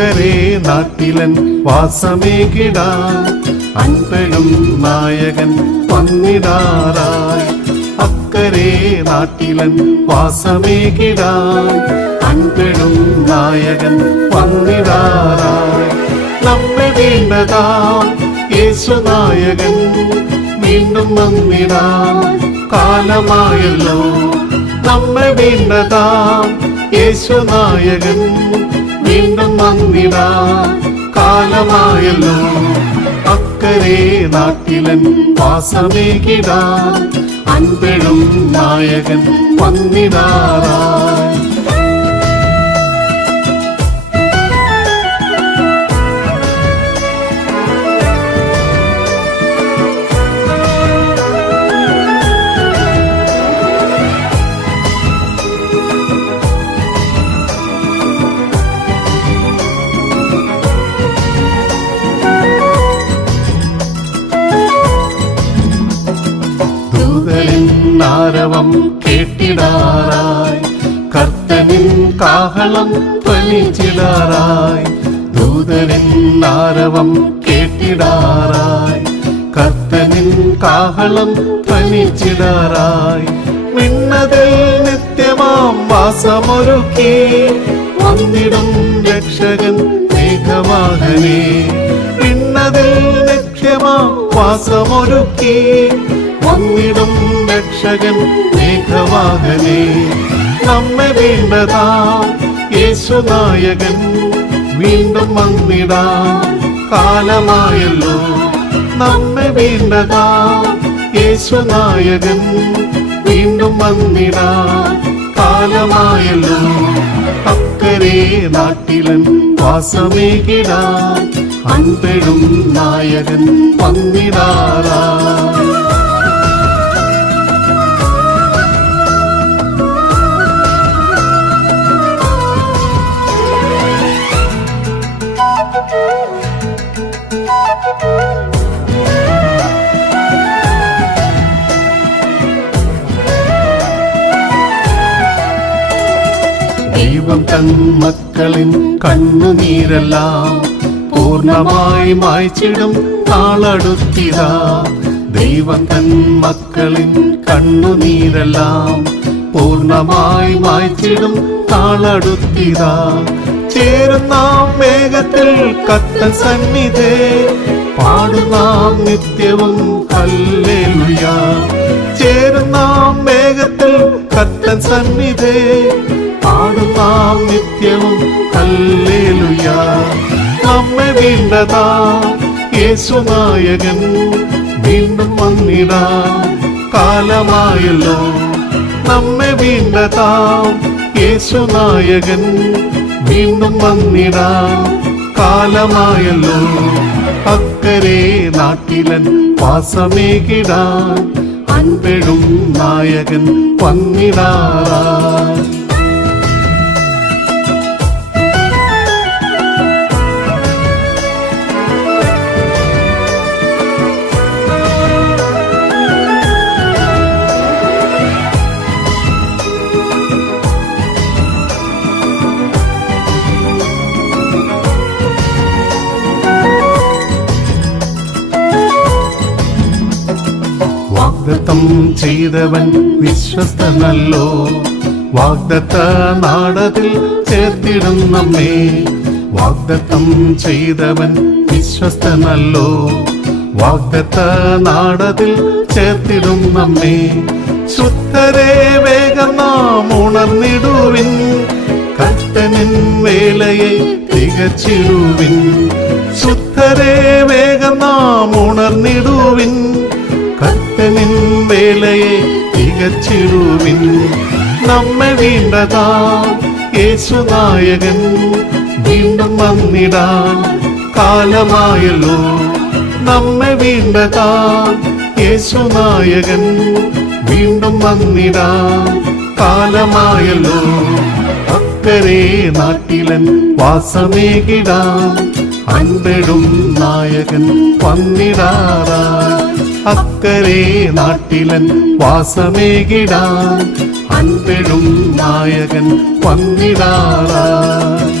അക്കരെ നാട്ടിലൻ വാസമേകിടാൻ അൻപെഴും നായകൻ വന്നിടാറായി. അക്കരെ നാട്ടിലൻ വാസമേകിടാൻ അൻപെഴും നായകൻ വന്നിടാറായി. നമ്മെ വീണ്ടതാം യേശുനായകൻ വീണ്ടും വന്നിടാൻ കാലമായല്ലോ. നമ്മെ വീണ്ടതാം യേശുനായകൻ വീണ്ടും വന്നിടാൻ കാലമായല്ലോ. അക്കരെ നാട്ടിലൻ വാസമേകിടാൻ അൻപെഴും നായകൻ വന്നിടാറായി. ആരവം കേട്ടിടാറായി കർത്തനിൻ കാഹളം ധ്വനിച്ചിടാറായി. ദൂതനിൻ ആരവം കേട്ടിടാറായി കർത്തനിൻ കാഹളം ധ്വനിച്ചിടാറായി. മിന്നതിൽ നിത്യമാം വാസമൊരുക്കി വന്നിടും രക്ഷകൻ മേഘവാഹനേ. മിന്നതിൽ നിത്യമാം വാസമൊരുക്കി വന്നിടും രക്ഷകൻ മേഘവാഹനേ. നമ്മെ വീണ്ടതാം യേശുനായകൻ വീണ്ടും വന്നിടാൻ കാലമായല്ലോ. നമ്മെ വീണ്ടതാം യേശുനായകൻ വീണ്ടും വന്നിടാൻ കാലമായല്ലോ. അക്കരെ നാട്ടിലൻ വാസമേകിടാൻ അൻപെഴും നായകൻ വന്നിടാറായി. ദൈവം തൻ മക്കളിൻ കണ്ണുനീരെല്ലാം പൂർണ്ണമായി മായ്ച്ചിടും നാളടുത്തിതാ. ദൈവം തൻ മക്കളിൻ കണ്ണുനീരെല്ലാം പൂർണ്ണമായി മായ്ച്ചിടും നാളടുത്തിതാ. ചേരുന്നാം വേഗത്തിൽ കർത്തൻ സന്നിധേ പാടുന്നാം നിത്യവും ഹല്ലേലൂയ. ചേരുന്നാം വേഗത്തിൽ കർത്തൻ സന്നിധേ പാടുന്നാം നിത്യവും ഹല്ലേലൂയ. നമ്മെ വീണ്ടതാം യേശുനായകൻ വീണ്ടും വന്നിടാൻ കാലമായല്ലോ. നമ്മെ വീണ്ടതാം യേശുനായകൻ വീണ്ടും വന്നിടാൻ കാലമായല്ലോ. അക്കരെ നാട്ടിലൻ വാസമേകിടാൻ അൻപെഴും നായകൻ വന്നിടാറായി. വാഗ്ദത്തം ചെയ്തവൻ വിശ്വസ്തനല്ലോ. വാഗ്ദത്ത നാടതിൽ ചേർത്തിടും നമ്മെ. വാഗ്ദത്തം ചെയ്തവൻ വിശ്വസ്തനല്ലോ. വാഗ്ദത്ത നാടതിൽ ചേർത്തിടും നമ്മെ. ശുദ്ധരെ വേഗം നാം ഉണർന്നിടുവിൻ കർത്തനിൻ വേലയെ തികച്ചിടുവിൻ. ശുദ്ധരെ വേഗം നാം ഉണർന്നിടുവിൻ കർത്തനിൻ വേലയെ തികച്ചിടുവിൻ. നമ്മെ വീണ്ടതാം യേശുനായകൻ വീണ്ടും വന്നിടാൻ കാലമായല്ലോ. നമ്മെ വീണ്ടതാം യേശുനായകൻ വീണ്ടും വന്നിടാൻ കാലമായല്ലോ. അക്കരെ നാട്ടിലൻ വാസമേകിടാൻ അൻപെഴും നായകൻ വന്നിടാറായി. അക്കരെ നാട്ടിലൻ വാസമേകിടാൻ അൻപെഴും നായകൻ വന്നിടാറായി.